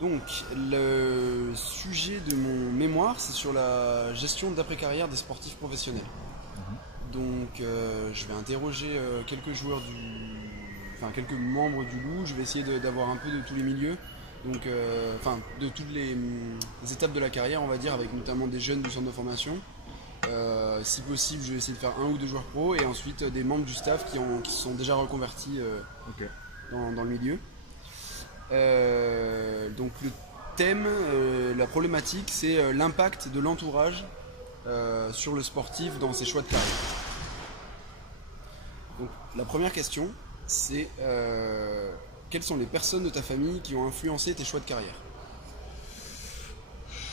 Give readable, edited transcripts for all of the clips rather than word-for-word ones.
Donc, le sujet de mon mémoire, c'est sur la gestion d'après-carrière des sportifs professionnels. Donc, je vais interroger quelques joueurs enfin quelques membres du Loup. Je vais essayer d'avoir un peu de tous les milieux, donc, enfin, de toutes les étapes de la carrière, on va dire, avec notamment des jeunes du centre de formation. Si possible, je vais essayer de faire un ou deux joueurs pro et ensuite des membres du staff qui se sont déjà reconvertis Ok. dans le milieu. Donc le thème, la problématique, c'est l'impact de l'entourage sur le sportif dans ses choix de carrière. Donc la première question, c'est quelles sont les personnes de ta famille qui ont influencé tes choix de carrière?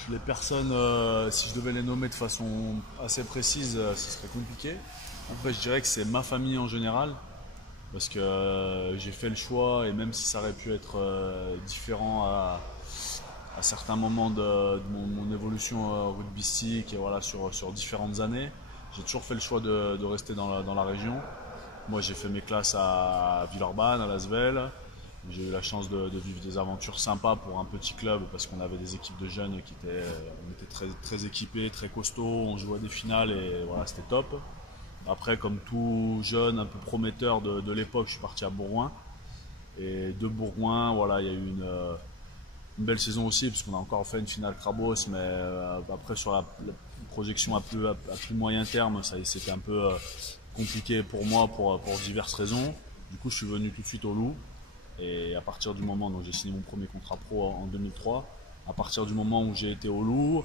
Les personnes, si je devais les nommer de façon assez précise, ce serait compliqué. Après, je dirais que c'est ma famille en général, parce que j'ai fait le choix, et même si ça aurait pu être différent à certains moments de mon évolution rugbystique et voilà, sur différentes années, j'ai toujours fait le choix de rester dans la région. Moi, j'ai fait mes classes à Villeurbanne, à Lasvel. J'ai eu la chance de vivre des aventures sympas pour un petit club parce qu'on avait des équipes de jeunes on était très équipés, très costauds, on jouait à des finales et voilà, c'était top. Après, comme tout jeune un peu prometteur de l'époque, je suis parti à Bourgoin. Et de Bourgoin, voilà, il y a eu une belle saison aussi parce qu'on a encore fait une finale Crabos, mais après sur la projection à plus moyen terme, c'était un peu compliqué pour moi pour diverses raisons. Du coup, je suis venu tout de suite au Loup. Et à partir du moment où j'ai signé mon premier contrat pro en 2003, à partir du moment où j'ai été au Loup,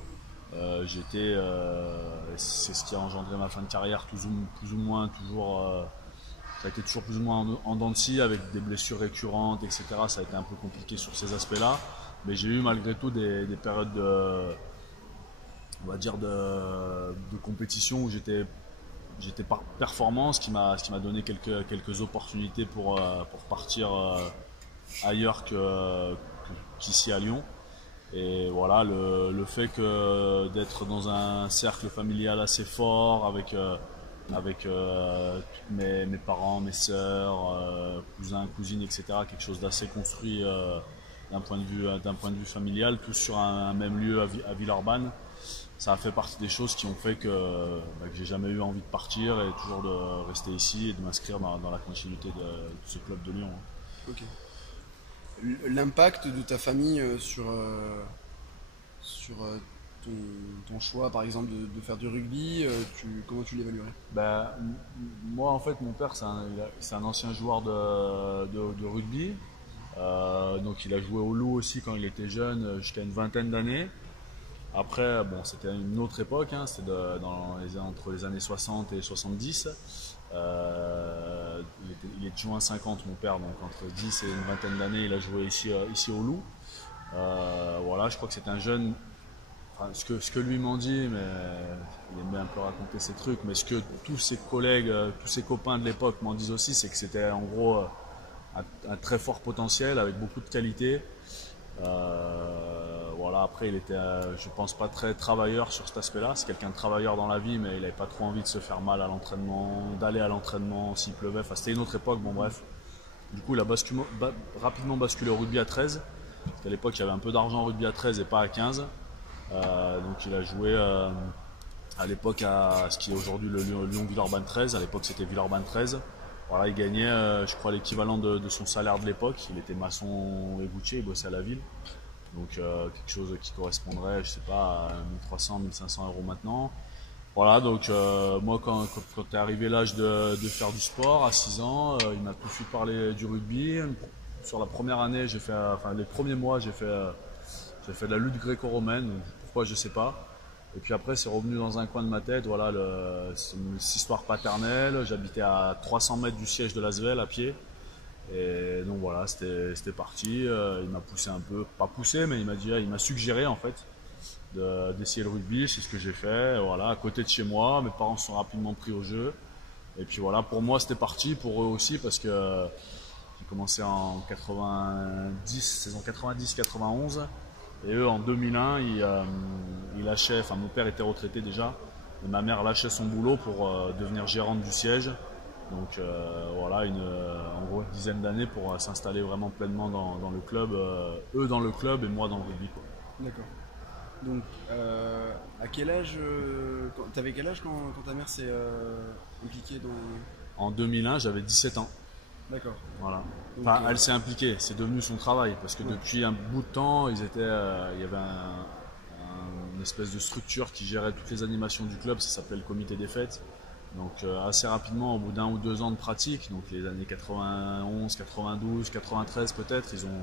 c'est ce qui a engendré ma fin de carrière, plus ou moins toujours. Ça a été toujours plus ou moins en dents de scie avec des blessures récurrentes, etc. Ça a été un peu compliqué sur ces aspects-là. Mais j'ai eu malgré tout des périodes on va dire de compétition où j'étais performant, ce qui m'a donné quelques opportunités pour partir ailleurs qu'ici à Lyon. Et voilà, le fait d'être dans un cercle familial assez fort avec mes parents, mes sœurs, cousins, cousines, etc. Quelque chose d'assez construit d'un point de vue familial, tous sur un même lieu à Villeurbanne. Ça a fait partie des choses qui ont fait que j'ai jamais eu envie de partir et toujours de rester ici et de m'inscrire dans la continuité de ce club de Lyon. Ok. L'impact de ta famille sur ton choix, par exemple, de faire du rugby, comment tu l'évaluerais? Moi, en fait, mon père, c'est un ancien joueur de rugby. Donc, il a joué au Loup aussi quand il était jeune, jusqu'à une vingtaine d'années. Après, bon, c'était une autre époque, hein, c'était entre les années 60 et 70. Il est de juin 50, mon père, donc entre 10 et une vingtaine d'années, il a joué ici au Loup. Voilà, je crois que c'est un jeune. Enfin, ce que lui m'ont dit, mais il aimait un peu raconter ces trucs, mais ce que tous ses collègues, tous ses copains de l'époque m'en disent aussi, c'est que c'était en gros un très fort potentiel avec beaucoup de qualité. Voilà, après il était, je pense, pas très travailleur sur cet aspect-là. C'est quelqu'un de travailleur dans la vie, mais il n'avait pas trop envie de se faire mal à l'entraînement, d'aller à l'entraînement s'il pleuvait. Enfin, c'était une autre époque, bon bref. Du coup, il a rapidement basculé au rugby à 13. Parce qu'à l'époque, il y avait un peu d'argent au rugby à 13 et pas à 15. Donc il a joué à l'époque à ce qui est aujourd'hui le Lyon-Villeurbanne 13. À l'époque, c'était Villeurbanne 13. Voilà, il gagnait, je crois, l'équivalent de son salaire de l'époque. Il était maçon et goutier, il bossait à la ville. Donc quelque chose qui correspondrait, je sais pas, à 1300, 1500 euros maintenant. Voilà, donc moi quand est arrivé l'âge de faire du sport à 6 ans, il m'a tout de suite parlé du rugby. Sur la première année, les premiers mois, j'ai fait de la lutte gréco-romaine. Pourquoi, je sais pas. Et puis après, c'est revenu dans un coin de ma tête. Voilà, c'est une histoire paternelle. J'habitais à 300 mètres du siège de Lasvel à pied. Et donc voilà, c'était parti. Il m'a poussé un peu, pas poussé, mais il m'a suggéré en fait d'essayer le rugby. C'est ce que j'ai fait. Voilà, à côté de chez moi, mes parents se sont rapidement pris au jeu. Et puis voilà, pour moi c'était parti, pour eux aussi, parce que j'ai commencé en 90, saison 90-91. Et eux, en 2001, ils lâchaient, mon père était retraité déjà, et ma mère lâchait son boulot pour devenir gérante du siège. Donc voilà, en gros une dizaine d'années pour s'installer vraiment pleinement dans le club, eux dans le club et moi dans le rugby, quoi. D'accord. Donc, à quel âge, t'avais quel âge quand ta mère s'est impliquée dans... En 2001, j'avais 17 ans. D'accord. Voilà. Donc, Enfin, elle s'est impliquée, c'est devenu son travail parce que ouais. depuis un bout de temps, il y avait une espèce de structure qui gérait toutes les animations du club, ça s'appelait le comité des fêtes. Donc assez rapidement, au bout d'1 ou 2 ans de pratique, donc les années 91, 92, 93 peut-être, ils ont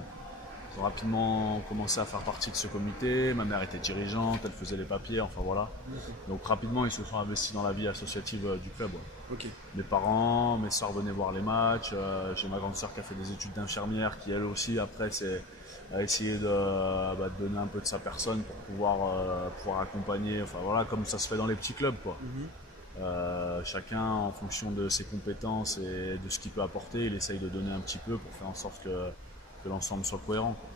rapidement commencé à faire partie de ce comité. Ma mère était dirigeante, elle faisait les papiers, enfin voilà. D'accord. Donc rapidement, ils se sont investis dans la vie associative du club. Ouais. Ok. Mes parents, mes soeurs venaient voir les matchs. J'ai ma grande sœur qui a fait des études d'infirmière, qui elle aussi après a essayé de donner un peu de sa personne pour pouvoir accompagner. Enfin voilà, comme ça se fait dans les petits clubs, quoi. Chacun, en fonction de ses compétences et de ce qu'il peut apporter, il essaye de donner un petit peu pour faire en sorte que l'ensemble soit cohérent, quoi.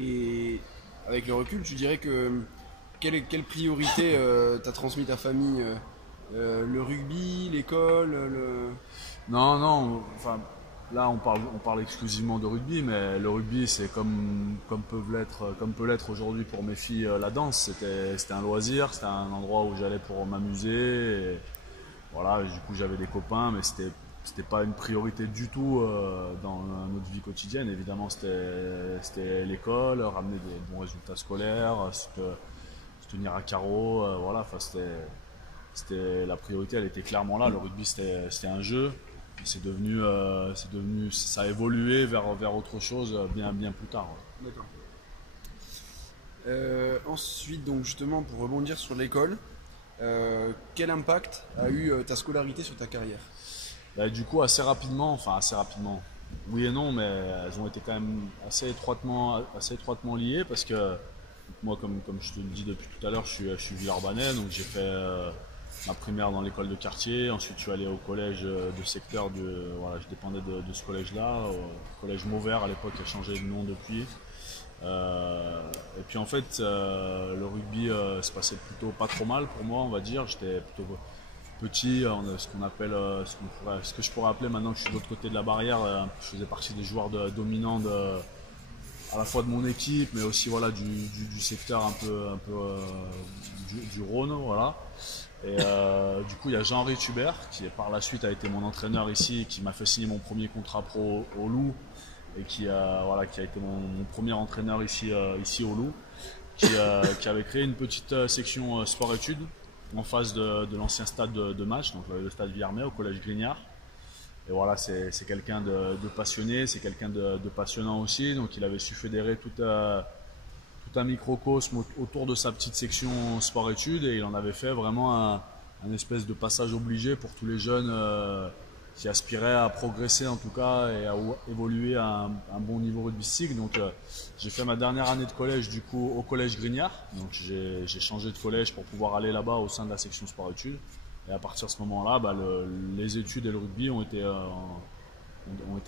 Et avec le recul, tu dirais que quelle priorité t'as transmis ta famille le rugby, l'école, Non, non, enfin, là on parle exclusivement de rugby, mais le rugby c'est comme peut l'être aujourd'hui pour mes filles la danse. C'était un loisir, c'était un endroit où j'allais pour m'amuser. Et voilà, du coup j'avais des copains, mais c'était pas une priorité du tout dans notre vie quotidienne. Évidemment, c'était l'école, ramener des bons résultats scolaires, se tenir à carreau, voilà, enfin c'était la priorité, elle était clairement là. Le rugby c'était un jeu. Ça a évolué vers autre chose bien plus tard. Ouais. D'accord. Ensuite, donc justement, pour rebondir sur l'école, quel impact a eu ta scolarité sur ta carrière? Bah, du coup, assez rapidement, oui et non, mais elles ont été quand même assez étroitement liées parce que moi, comme je te le dis depuis tout à l'heure, je suis Villeurbanais, donc j'ai fait ma primaire dans l'école de quartier. Ensuite, je suis allé au collège de secteur. Voilà, je dépendais de ce collège-là, au collège Mauvert à l'époque, qui a changé de nom depuis. Et puis en fait, le rugby se passait plutôt pas trop mal pour moi, on va dire. J'étais plutôt petit, ce que je pourrais appeler maintenant que je suis de l'autre côté de la barrière. Je faisais partie des joueurs dominants à la fois de mon équipe, mais aussi voilà du secteur un peu du Rhône, voilà. Et du coup, il y a Jean-Henri Thubert qui par la suite a été mon entraîneur ici, qui m'a fait signer mon premier contrat pro au Loup et qui a été mon premier entraîneur ici au Loup, qui avait créé une petite section sport-études en face de l'ancien stade de match, donc le stade Villarmet au collège Grignard. Et voilà, c'est quelqu'un de passionné, c'est quelqu'un de passionnant aussi, donc il avait su fédérer tout un microcosme autour de sa petite section sport-études et il en avait fait vraiment un espèce de passage obligé pour tous les jeunes qui aspiraient à progresser en tout cas et à évoluer à un bon niveau rugbystique. Donc j'ai fait ma dernière année de collège du coup au collège Grignard, donc j'ai changé de collège pour pouvoir aller là-bas au sein de la section sport-études et à partir de ce moment-là, les études et le rugby ont été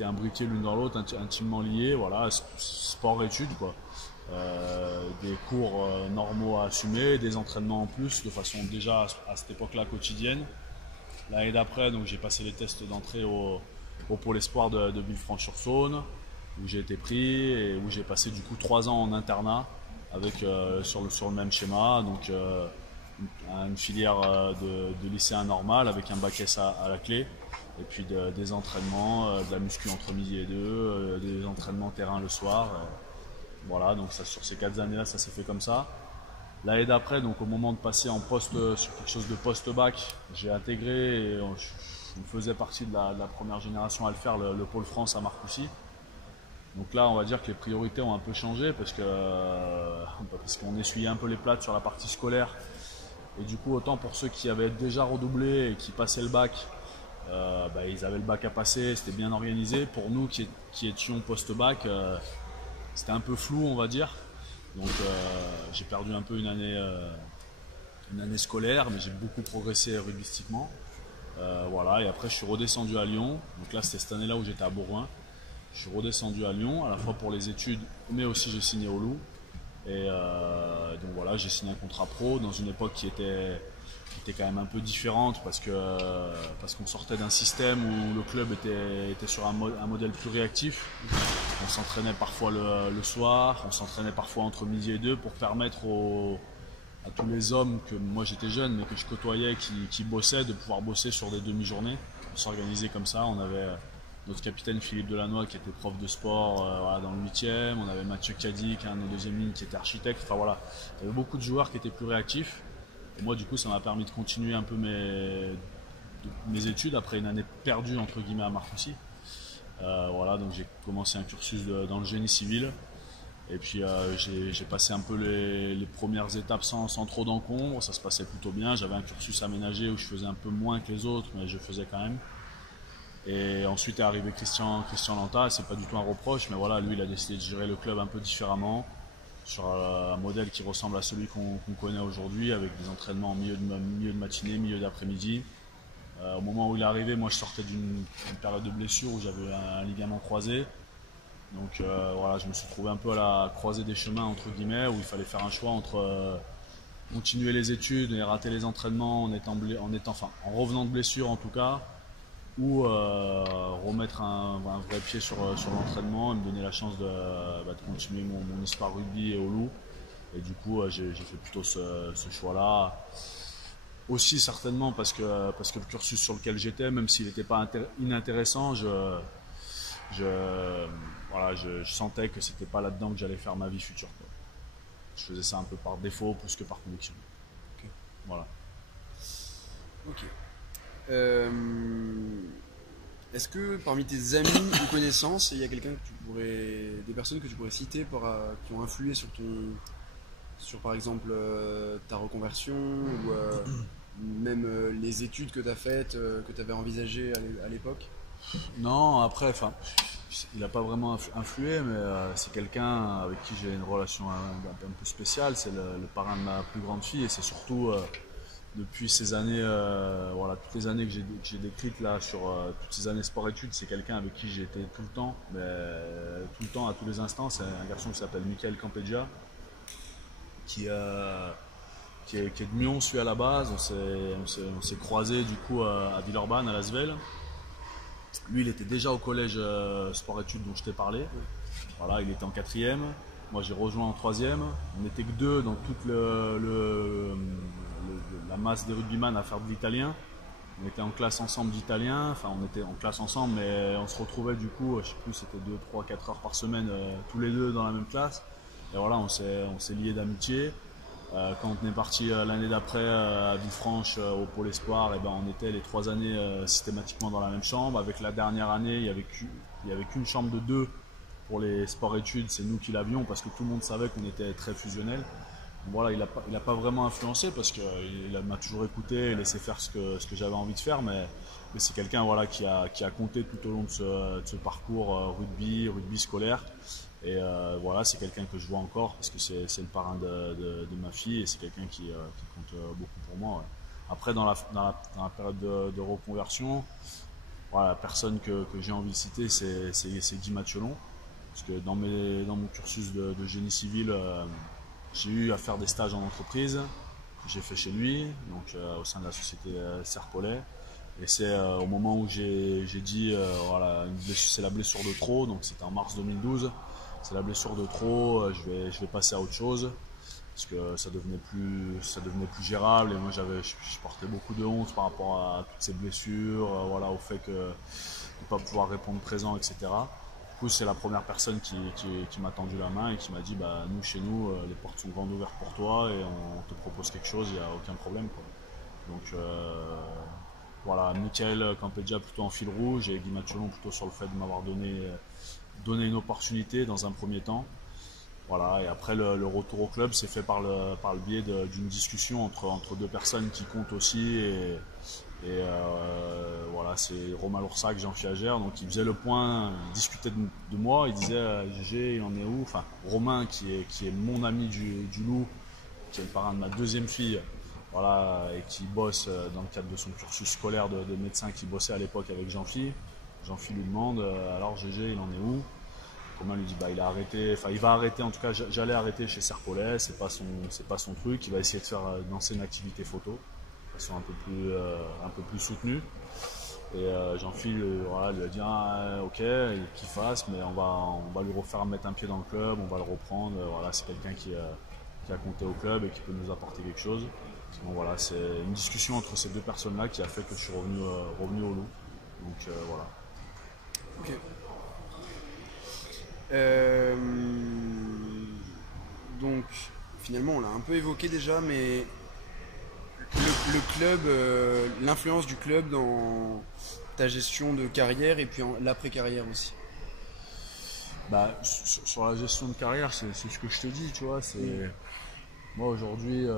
imbriqués l'une dans l'autre, intimement liés, voilà, sport-études quoi. Des cours normaux à assumer, des entraînements en plus, de façon déjà à cette époque-là quotidienne. L'année d'après, donc j'ai passé les tests d'entrée au pôle espoir de Villefranche-sur-Saône, où j'ai été pris et où j'ai passé du coup 3 ans en internat avec sur le même schéma, donc une filière de lycéen normal avec un bac S à la clé. Et puis des entraînements, de la muscu entre midi et 2, des entraînements terrain le soir. Voilà, donc ça, sur ces 4 années-là, ça s'est fait comme ça. L'année d'après, donc au moment de passer en poste sur quelque chose de post-bac, j'ai intégré et je faisais partie de la première génération à le faire, le pôle France à Marcoussis. Donc là, on va dire que les priorités ont un peu changé parce qu'on essuyait un peu les plates sur la partie scolaire. Et du coup, autant pour ceux qui avaient déjà redoublé et qui passaient le bac, ils avaient le bac à passer, c'était bien organisé. Pour nous qui étions post-bac, c'était un peu flou, on va dire. Donc j'ai perdu un peu une année scolaire, mais j'ai beaucoup progressé rugbystiquement. Voilà, et après je suis redescendu à Lyon. Donc là, c'était cette année-là où j'étais à Bourgoin. Je suis redescendu à Lyon, à la fois pour les études, mais aussi j'ai signé au Loup. Et donc voilà, j'ai signé un contrat pro dans une époque qui était était quand même un peu différente parce qu'on sortait d'un système où le club était sur un modèle plus réactif. On s'entraînait parfois le soir, on s'entraînait parfois entre midi et 2 pour permettre à tous les hommes que moi j'étais jeune mais que je côtoyais qui bossaient de pouvoir bosser sur des demi-journées. On s'organisait comme ça. On avait notre capitaine Philippe Delannoy qui était prof de sport voilà, dans le 8e. On avait Mathieu Caddy qui est un de nos deuxième lignes qui était architecte. Enfin voilà, il y avait beaucoup de joueurs qui étaient plus réactifs. Et moi du coup ça m'a permis de continuer un peu mes études après une année perdue entre guillemets à Marcoussis. Voilà, donc j'ai commencé un cursus dans le génie civil. Et puis j'ai passé un peu les premières étapes sans trop d'encombre, ça se passait plutôt bien. J'avais un cursus aménagé où je faisais un peu moins que les autres, mais je faisais quand même. Et ensuite est arrivé Christian Lanta, c'est pas du tout un reproche, mais voilà, lui il a décidé de gérer le club un peu différemment, sur un modèle qui ressemble à celui qu'on connaît aujourd'hui, avec des entraînements en milieu de matinée, milieu d'après-midi. Au moment où il est arrivé, moi je sortais d'une période de blessure où j'avais un ligament croisé. Donc voilà, je me suis trouvé un peu à la croisée des chemins entre guillemets, où il fallait faire un choix entre continuer les études et rater les entraînements en revenant de blessure en tout cas, ou remettre un vrai pied sur l'entraînement et me donner la chance de continuer mon histoire rugby et au loup. Et du coup j'ai fait plutôt ce choix-là. Aussi certainement parce que le cursus sur lequel j'étais, même s'il n'était pas inintéressant, voilà, je sentais que c'était pas là-dedans que j'allais faire ma vie future, quoi. Je faisais ça un peu par défaut plus que par conviction. Ok. Voilà. Ok. Est-ce que parmi tes amis ou connaissances, il y a des personnes que tu pourrais citer qui ont influé sur par exemple ta reconversion ou même les études que tu as faites, que tu avais envisagées à l'époque? Non, après, il n'a pas vraiment influé, mais c'est quelqu'un avec qui j'ai une relation un peu spéciale. C'est le parrain de ma plus grande fille, et c'est surtout depuis ces années, voilà, toutes les années que j'ai décrites là sur toutes ces années sport-études, c'est quelqu'un avec qui j'ai été tout le temps, tout le temps, à tous les instants. C'est un garçon qui s'appelle Michael Campeggia, qui est de Mions, lui à la base. On s'est croisés du coup à Villeurbanne, à Lasvel. Lui, il était déjà au collège sport-études dont je t'ai parlé. Voilà, il était en 4e. Moi, j'ai rejoint en 3e. On n'était que 2 dans toute la masse des rugbyman à faire de l'italien. On était en classe ensemble d'italien. Enfin, on était en classe ensemble, mais on se retrouvait du coup, je sais plus, c'était 2, 3, 4 heures par semaine, tous les deux dans la même classe. Et voilà, on s'est liés d'amitié. Quand on est parti l'année d'après à Villefranche au Pôle Espoir, et ben on était les 3 années systématiquement dans la même chambre. Avec la dernière année, il y avait qu'une chambre de 2 pour les sports-études. C'est nous qui l'avions parce que tout le monde savait qu'on était très fusionnels. Donc voilà, il a pas vraiment influencé parce qu'il m'a toujours écouté et laissé faire ce que j'avais envie de faire. Mais c'est quelqu'un voilà, qui a compté tout au long de ce parcours rugby scolaire. Et voilà, c'est quelqu'un que je vois encore parce que c'est le parrain de ma fille et c'est quelqu'un qui compte beaucoup pour moi. Ouais. Après, dans la période de reconversion, voilà, la personne que j'ai envie de citer, c'est Guy Mathelon. Parce que dans mon cursus de génie civil, j'ai eu à faire des stages en entreprise que j'ai fait chez lui, donc au sein de la société Serpollet. Et c'est au moment où j'ai dit, voilà, c'est la blessure de trop, donc c'était en mars 2012. C'est la blessure de trop, je vais passer à autre chose parce que ça devenait plus gérable et moi je portais beaucoup de honte par rapport à toutes ces blessures, voilà, au fait de ne pas pouvoir répondre présent, etc. Du coup, c'est la première personne qui m'a tendu la main et qui m'a dit nous, chez nous, les portes sont grandes ouvertes pour toi et on te propose quelque chose, il n'y a aucun problème, quoi. Donc voilà, Michael Campeggia plutôt en fil rouge et Guy Mathelon plutôt sur le fait de m'avoir donné une opportunité dans un premier temps. Voilà, et après le retour au club s'est fait par le biais d'une discussion entre 2 personnes qui comptent aussi et voilà, c'est Romain Loursac, Jean-Philippe Agère, donc ils faisaient le point, ils discutaient de moi, ils disaient GG il en est où, enfin Romain qui est mon ami du loup, qui est le parrain de ma 2e fille, voilà, et qui bosse dans le cadre de son cursus scolaire de médecin, qui bossait à l'époque avec Jean-Philippe. Jean-Philippe lui demande alors GG il en est où? Romain lui dit il a arrêté, enfin il va arrêter, en tout cas j'allais arrêter chez Serpollet, c'est pas son truc, il va essayer de faire lancer une activité photo. façon un peu plus soutenue. Et Jean-Phil voilà, lui a dit ok, qu'il fasse, mais on va lui refaire mettre un pied dans le club, on va le reprendre. Voilà, c'est quelqu'un qui a compté au club et qui peut nous apporter quelque chose. Donc voilà, c'est une discussion entre ces deux personnes-là qui a fait que je suis revenu au Loup. Donc voilà. Ok. Donc finalement on l'a un peu évoqué déjà, mais le club, l'influence du club dans ta gestion de carrière et puis l'après-carrière aussi. Bah, sur la gestion de carrière, c'est ce que je te dis, tu vois. Moi aujourd'hui,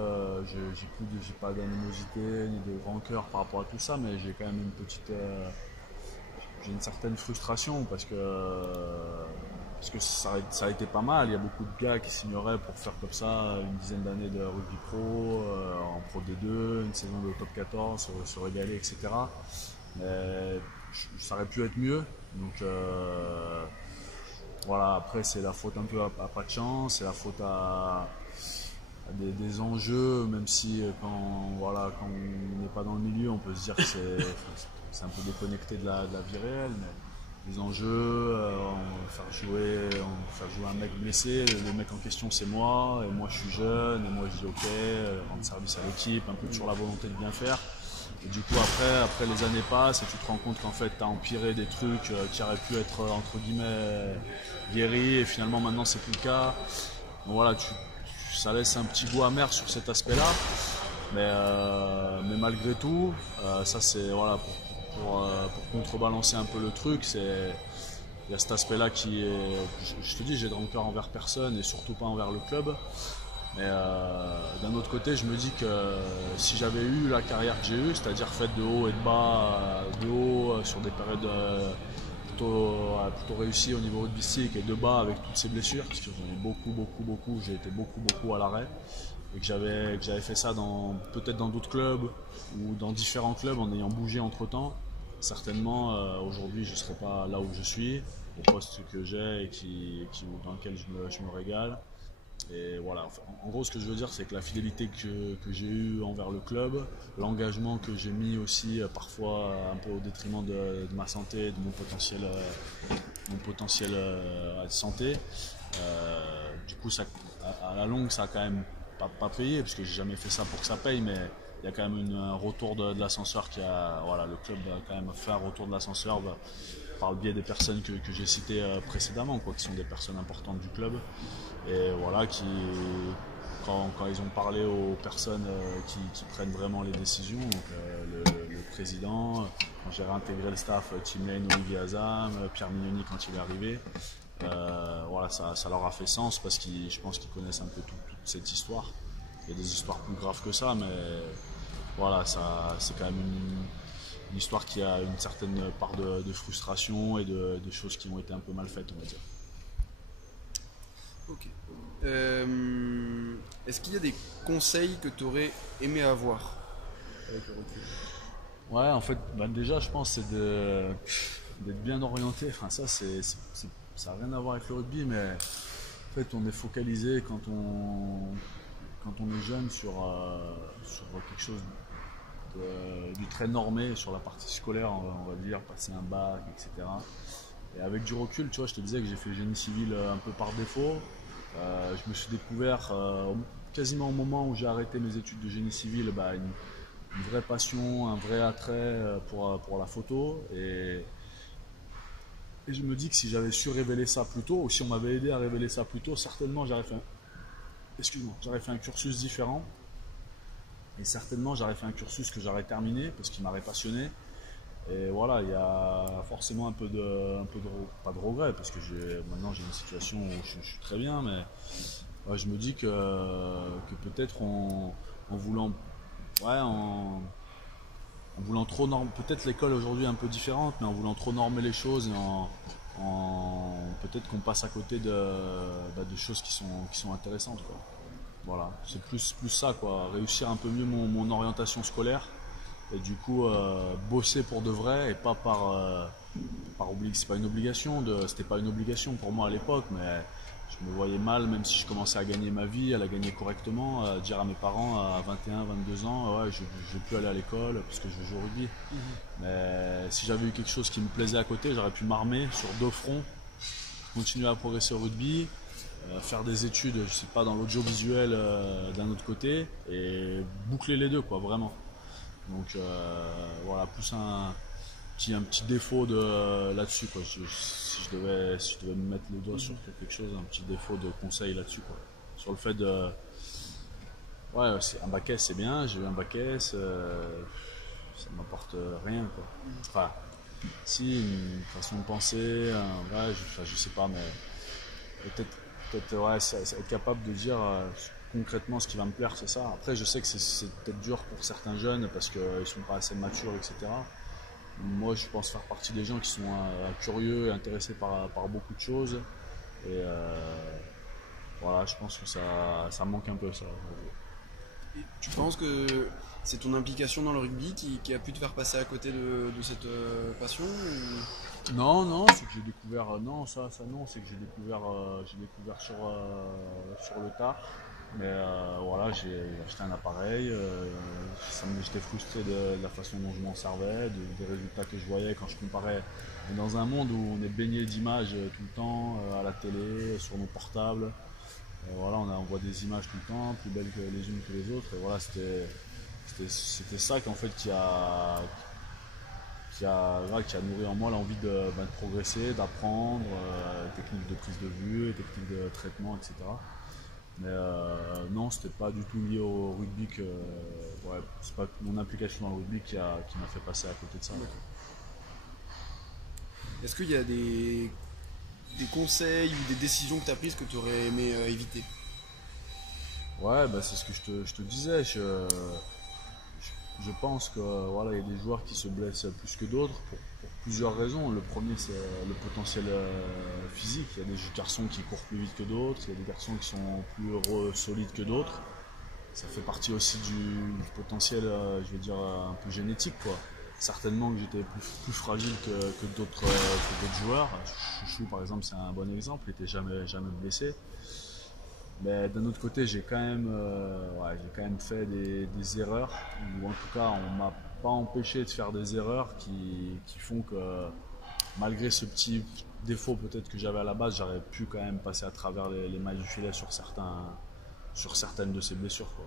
j'ai pas d'animosité ni de rancœur par rapport à tout ça, mais j'ai quand même j'ai une certaine frustration parce que ça a été pas mal. Il y a beaucoup de gars qui s'ignoraient pour faire comme ça une dizaine d'années de rugby pro, en Pro D2, une saison de top 14, se régaler, etc. Mais ça aurait pu être mieux. Donc voilà, après c'est la faute un peu à pas de chance, c'est la faute à des enjeux, même si quand on n'est pas dans le milieu, on peut se dire que c'est un peu déconnecté de la vie réelle. Mais les enjeux, faire jouer un mec blessé, le mec en question c'est moi, et moi je suis jeune, et moi je dis ok, rendre service à l'équipe, un peu toujours la volonté de bien faire. Et du coup après les années passent et tu te rends compte qu'en fait tu as empiré des trucs qui auraient pu être entre guillemets guéris, et finalement maintenant c'est plus le cas. Donc voilà, ça laisse un petit goût amer sur cet aspect-là, mais malgré tout, ça c'est voilà pour contrebalancer un peu le truc, il y a cet aspect-là qui est, je te dis, j'ai de rancœur envers personne et surtout pas envers le club. Mais d'un autre côté, je me dis que si j'avais eu la carrière que j'ai eue, c'est-à-dire faite de haut et de bas, de haut sur des périodes plutôt réussies au niveau rugbystique et de bas avec toutes ces blessures, parce que j'en ai beaucoup, j'ai été beaucoup à l'arrêt, et que j'avais fait ça peut-être dans d'autres clubs ou dans différents clubs en ayant bougé entre temps, certainement aujourd'hui je ne serais pas là où je suis, au poste que j'ai et dans lequel je me régale. Et voilà, enfin, en gros ce que je veux dire c'est que la fidélité que j'ai eue envers le club, l'engagement que j'ai mis aussi parfois un peu au détriment de ma santé, de mon potentiel de santé, du coup ça, à la longue ça a quand même pas payé, parce que j'ai jamais fait ça pour que ça paye, mais il y a quand même un retour de l'ascenseur voilà, le club a quand même fait un retour de l'ascenseur par le biais des personnes que j'ai citées précédemment, qui sont des personnes importantes du club. Et voilà, quand ils ont parlé aux personnes qui prennent vraiment les décisions, donc le président, quand j'ai réintégré le staff, Tim Lane, Olivier Azam, Pierre Mignoni quand il est arrivé, voilà, ça leur a fait sens, parce que je pense qu'ils connaissent un peu toute cette histoire. Il y a des histoires plus graves que ça, mais voilà, c'est quand même une histoire qui a une certaine part de frustration et de choses qui ont été un peu mal faites, on va dire. Ok. Est-ce qu'il y a des conseils que tu aurais aimé avoir avec le recul? Ouais, en fait, déjà, je pense c'est d'être bien orienté. Enfin, ça n'a rien à voir avec le rugby, mais en fait, on est focalisé quand on est jeune sur quelque chose du très normé, sur la partie scolaire, on va dire, passer un bac, etc. Et avec du recul, tu vois, je te disais que j'ai fait génie civil un peu par défaut. Je me suis découvert quasiment au moment où j'ai arrêté mes études de génie civil, une vraie passion, un vrai attrait pour la photo. Et je me dis que si j'avais su révéler ça plus tôt, ou si on m'avait aidé à révéler ça plus tôt, certainement j'aurais fait un cursus différent. Et certainement j'aurais fait un cursus que j'aurais terminé parce qu'il m'aurait passionné. Et voilà, il y a forcément un peu pas de regret, parce que maintenant j'ai une situation où je suis très bien, mais ouais, je me dis que peut-être en voulant trop normer, peut-être l'école aujourd'hui est un peu différente, mais en voulant trop normer les choses, peut-être qu'on passe à côté de choses qui sont intéressantes, quoi. Voilà, c'est plus ça, quoi, réussir un peu mieux mon orientation scolaire. Et du coup, bosser pour de vrai et pas par c'est pas une obligation, c'était pas une obligation pour moi à l'époque, mais Je me voyais mal, même si je commençais à gagner ma vie, à la gagner correctement, à dire à mes parents à 21, 22 ans, ouais, je ne veux plus aller à l'école parce que je veux jouer au rugby. Mais si j'avais eu quelque chose qui me plaisait à côté, j'aurais pu m'armer sur 2 fronts, continuer à progresser au rugby, faire des études, je sais pas, dans l'audiovisuel d'un autre côté, et boucler les deux, quoi, vraiment. Donc voilà, plus un petit défaut là-dessus, quoi. Si je devais me mettre le doigt sur quelque chose, un petit défaut de conseil là-dessus, quoi. Sur le fait de, ouais, un bac S c'est bien, j'ai eu un bac S, ça m'apporte rien, quoi. Enfin, si, une façon de penser, ouais, je sais pas, mais peut-être ouais, être capable de dire concrètement ce qui va me plaire, c'est ça. Après, je sais que c'est peut-être dur pour certains jeunes parce qu'ils sont pas assez matures, etc. Moi, je pense faire partie des gens qui sont curieux et intéressés par beaucoup de choses. Et voilà, je pense que ça manque un peu, ça. Et tu penses que c'est ton implication dans le rugby qui a pu te faire passer à côté de cette passion Non, c'est que j'ai découvert, non, ça non, c'est que j'ai découvert sur le tard. Mais voilà, j'ai acheté un appareil, j'étais frustré de la façon dont je m'en servais, des résultats que je voyais quand je comparais. Et dans un monde où on est baigné d'images tout le temps, à la télé, sur nos portables, voilà, on voit des images tout le temps, plus belles que les unes que les autres. Et voilà, c'était ça qu'en fait qui a nourri en moi l'envie de progresser, d'apprendre, techniques de prise de vue, techniques de traitement, etc. Mais non, c'était pas du tout lié au rugby ouais, c'est pas mon implication dans le rugby qui m'a fait passer à côté de ça. Est-ce qu'il y a des conseils ou des décisions que tu as prises que tu aurais aimé éviter? Ouais, bah, c'est ce que je te disais. Je pense que voilà, il y a des joueurs qui se blessent plus que d'autres pour plusieurs raisons. Le premier, c'est le potentiel physique. Il y a des garçons qui courent plus vite que d'autres, il y a des garçons qui sont plus solides que d'autres. Ça fait partie aussi du potentiel, je vais dire, un peu génétique, quoi. Certainement que j'étais plus fragile que d'autres joueurs. Chouchou, par exemple, c'est un bon exemple, il n'était jamais blessé. Mais d'un autre côté, j'ai quand même fait des erreurs, ou en tout cas, on m'a pas empêché de faire des erreurs qui font que, malgré ce petit défaut peut-être que j'avais à la base, j'aurais pu quand même passer à travers les mailles du filet sur certaines de ces blessures, quoi.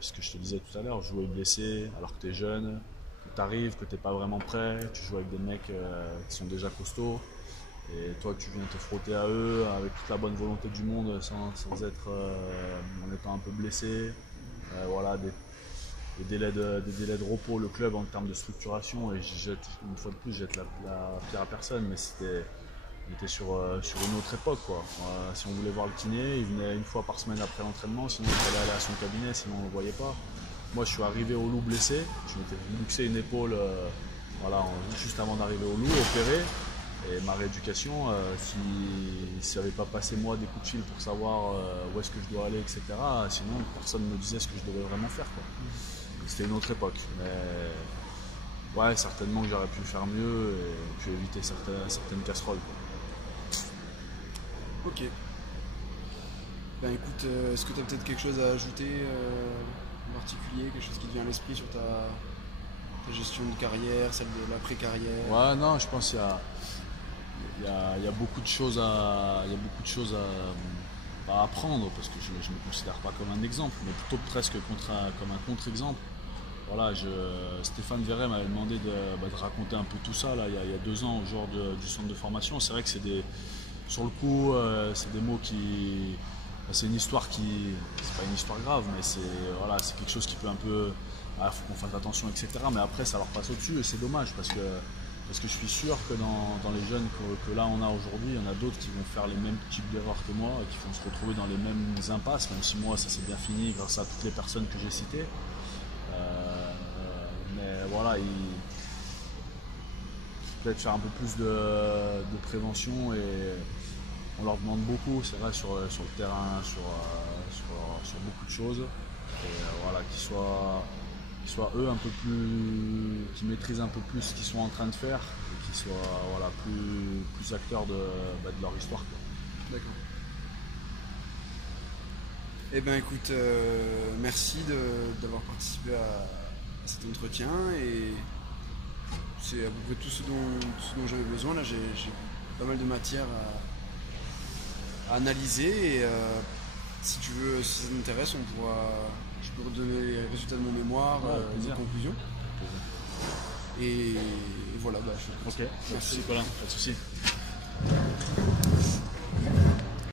Ce que je te disais tout à l'heure, jouer blessé alors que tu es jeune, que tu arrives, que tu n'es pas vraiment prêt, tu joues avec des mecs qui sont déjà costauds. Et toi, tu viens te frotter à eux avec toute la bonne volonté du monde, sans être, en étant un peu blessé. Voilà, des délais de repos, le club en termes de structuration. Et une fois de plus, je jette la pierre à personne, mais on était sur une autre époque, quoi. Si on voulait voir le kiné, il venait une fois par semaine après l'entraînement, sinon il fallait aller à son cabinet, sinon on ne le voyait pas. Moi, je suis arrivé au Loup blessé, je m'étais luxé une épaule voilà, juste avant d'arriver au Loup, opéré. Et ma rééducation, si ça n'avait pas passé moi des coups de fil pour savoir où est-ce que je dois aller, etc., sinon personne ne me disait ce que je devais vraiment faire, quoi. C'était une autre époque. Mais ouais, certainement que j'aurais pu faire mieux et pu éviter certaines casseroles, quoi. Ok. Ben écoute, est-ce que tu as peut-être quelque chose à ajouter en particulier, quelque chose qui te vient à l'esprit sur ta gestion de carrière, celle de l'après-carrière? Ouais, non, je pense qu'il y a beaucoup de choses à apprendre, parce que je ne me considère pas comme un exemple, mais plutôt presque comme un contre-exemple. Voilà, Stéphane Verret m'avait demandé de raconter un peu tout ça là, il y a 2 ans au jour du centre de formation. C'est vrai que sur le coup, c'est des mots c'est une histoire c'est pas une histoire grave, mais c'est quelque chose qui peut un peu, faut qu'on fasse attention, etc. Mais après, ça leur passe au-dessus et c'est dommage parce que je suis sûr que dans les jeunes que là on a aujourd'hui, il y en a d'autres qui vont faire les mêmes types d'erreurs que moi et qui vont se retrouver dans les mêmes impasses, même si moi ça s'est bien fini grâce à toutes les personnes que j'ai citées. Mais voilà, il peut-être faire un peu plus de prévention, et on leur demande beaucoup, c'est vrai, sur le terrain, sur beaucoup de choses. Et voilà, qu'ils soient eux un peu plus, qui maîtrisent un peu plus ce qu'ils sont en train de faire, et qu'ils soient voilà, plus acteurs de leur histoire, quoi. D'accord. Eh ben écoute, merci d'avoir participé à cet entretien et c'est à peu près tout ce dont j'avais besoin. Là, j'ai pas mal de matière à analyser et si tu veux, si ça t'intéresse, je peux redonner les résultats de mon mémoire, mes conclusions. Et voilà, Ok, merci Colin, pas de soucis.